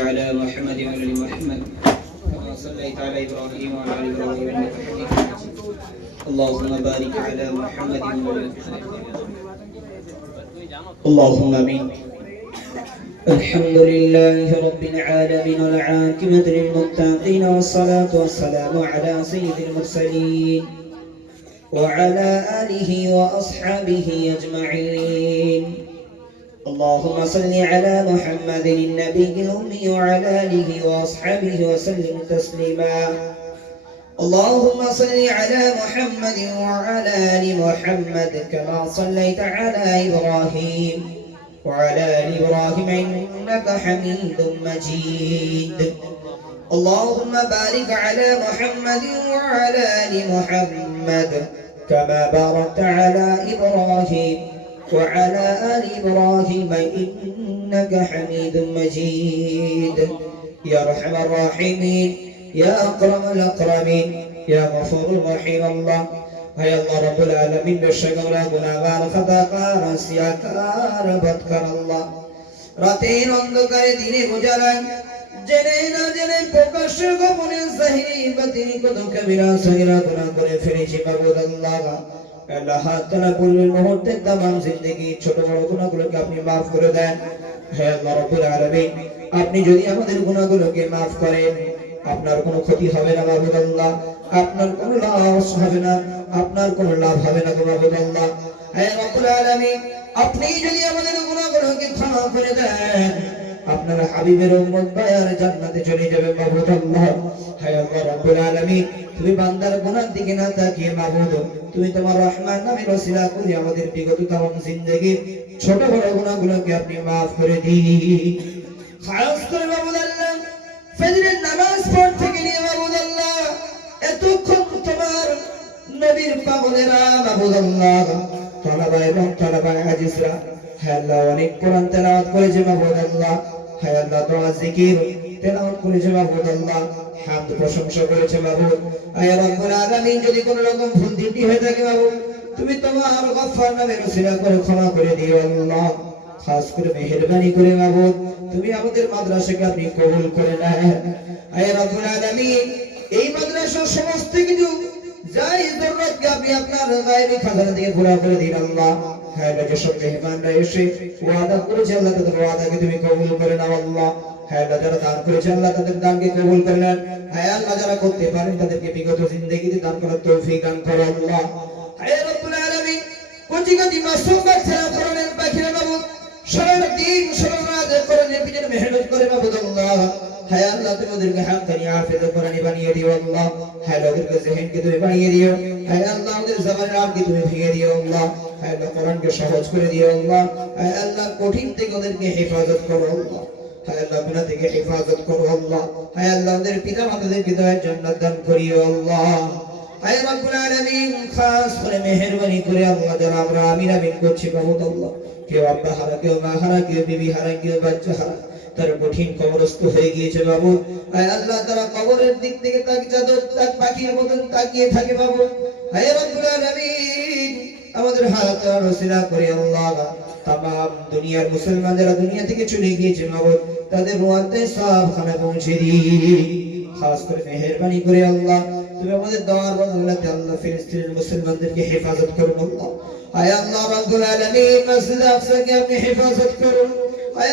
على محمد وعلى آل محمد. كما صليت على إبراهيم وعلى آل إبراهيم اللهم بارك على محمد وعلى آل اللهم آمين. الحمد لله رب العالمين والعاقبة للمتقين والصلاة والسلام على سيد المرسلين وعلى آله وأصحابه أجمعين. اللهم صل على محمد النبي الأمي وعلى آله وأصحابه وسلم تسليما. اللهم صل على محمد وعلى آل محمد كما صليت على إبراهيم وعلى آل إبراهيم إنك حميد مجيد. اللهم بارك على محمد وعلى آل محمد كما باركت على إبراهيم وعلى آل إبراهيم إنك حميد مجيد يا أرحم الراحمين يا أكرم الأكرمين يا غفور رحيم الله হায় আল্লাহ রাব্বুল আলামিন বেশক আমরা গুনাহগার খাতাকার আসিয়াকার বদকার আল্লাহ রাতের অন্ধকারে দিনে উজালায় জেনে না জেনে প্রকাশ্য গোপনে জাহিরি বাতিনি কত কবিরা সগিরা গুনাহ করে ফেলেছি মাবুদ আল্লাহ আপনি যদি আমাদের গুনাহগুলোকে maaf করেন, আপনার কোনো ক্ষতি হবে না আল্লাহ আপনার কোনো লস হবে না, আপনার কোনো লাভ হবে না মাবুদ আল্লাহ আপনি যদি আমাদের গুনাহগুলোকে ক্ষমা করে দেন আপনার হাবিবের উম্মত বায়ার জান্নাতে চলে যাবে মাবুদ আল্লাহ। হে আল্লাহ রাব্বুল আলামিন। তুমি বান্দার গুনাহ দিকে না তাকিয়ে মাবুদ তুমি তোমার রহমান নামের ওসিলা করে আমাদের বিগত তাম জিন্দেগি ছোট বড় গুনাহগুলোকে আপনি maaf করে দিন। খাস করে মাবুদ আল্লাহ, ফজরের নামাজ পড়তে গিয়ে মাবুদ আল্লাহ, এতক্ষণ তোমার নবীর পাগলেরা মাবুদ আল্লাহ তলাবা এবং তলাবা আজিজরা হ্যাঁ আল্লাহ, অনেক কোরআন তেলাওয়াত করেছে মাবুদ আল্লাহ। আল্লাহ দোয়া জিকির, তেলাওয়াত করেছে আল্লাহ হামদ প্রশংসা করেছে আলামিন, যদি কোনো রকম ভুল ত্রুটি থাকে তুমি তোমার গফফার নামে রসিলা করে ক্ষমা করে দিও আল্লাহ। খাস করে মেহেরবানি করে তুমি আমাদের মাদ্রাসাকে আপনি কবুল করে নেন আয় রব্বুল আলামিন, এই মাদ্রাসার সমস্ত কিছু, যাই আপনি আপনার গায়বী খাজানা থেকে পুরা করে দিন আল্লাহ। হ্যাঁ তাদের হ্যাঁ দান দানকে কবুল করে হ্যাঁ আল্লাহ করতে পারেন তাদেরকে বিগত জিন্দগিতে দান করার দান হ্যাঁ সারারাত কোরআনের পিছনে মেহনত করে মাবুদ আল্লাহ হায় আল্লাহ, তুমি ওদেরকে হাক্কানি হাফেজ কোরআনি বানিয়ে দিও আল্লাহ। হায় ওদেরকে জেহেনকে তুমি বানিয়ে দিও। হায় আল্লাহ ওদের জবানের আটকে তুমি ভেঙে দিও আল্লাহ। হায় আল্লাহ, কোরআনকে সহজ করে দিও আল্লাহ। হায় আল্লাহ, কঠিন থেকে ওদেরকে হেফাজত করো আল্লাহ। হায় আল্লাহ, গুনাহ থেকে হেফাজত করো আল্লাহ। হায় আল্লাহ, ওদের পিতা মাতাদেরকে দয়া জান্নাত দান করিও আল্লাহ। হায় রব্বুল আলামিন করে মেহেরবানি করে আল্লাহ আমরা আমিন আমিন করছি আল্লাহ। কেউ আব্বা হারা, কেউ মা হারা, কেউ বিবি হারা, কেউ বাচ্চা হারা, তার কঠিন কবরস্থ হয়ে গিয়েছে বাবু। আয় আল্লাহ, তারা কবরের দিক থেকে তাক চাদর, তাক পাখির মতন তাকিয়ে থাকে বাবু। হায় রব্বুল আলামিন, আমাদের হাত রসিলা করে আল্লাহ। দুনিয়ার মুসলমান যারা দুনিয়া থেকে চলে গিয়েছে বাবু। তাদের সব খানা পৌঁছে দিই। খাস করে মেহেরবানি করে আল্লাহ। তুমি আমাদের দোয়ার বদলাতে আল্লাহ ফিলিস্তিনের মুসলমানদেরকে হেফাজত করুন আল্লাহ আয় আল্লাহ রাব্বুল আলামিন, মসজিদ আকসাকে আপনি হেফাজত করুন। আয়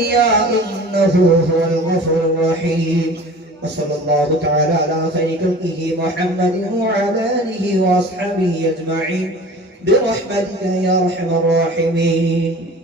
جميعا إنه هو الغفور الرحيم. وصلى الله تعالى على خير خلقه محمد وعلى آله وأصحابه أجمعين. برحمتك يا أرحم الراحمين.